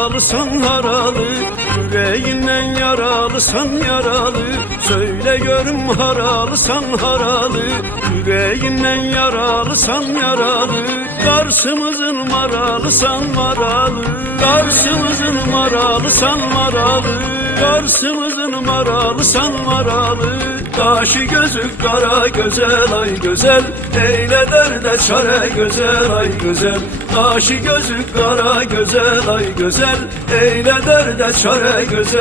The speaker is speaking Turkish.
haralısan haralı, yüreğinden yaralısan yaralı. Söyle görüm haralısan haralı, yüreğinden yaralısan yaralı. Karşımızın maralısan maralı, karşımızın maralısan maralı. Karşımızın maralısan maralı. Kaşı gözü kara güzel ay güzel, eyle derde çare güzel ay güzel. Kaşı gözü kara güzel ay güzel, eyle derde çare güzel.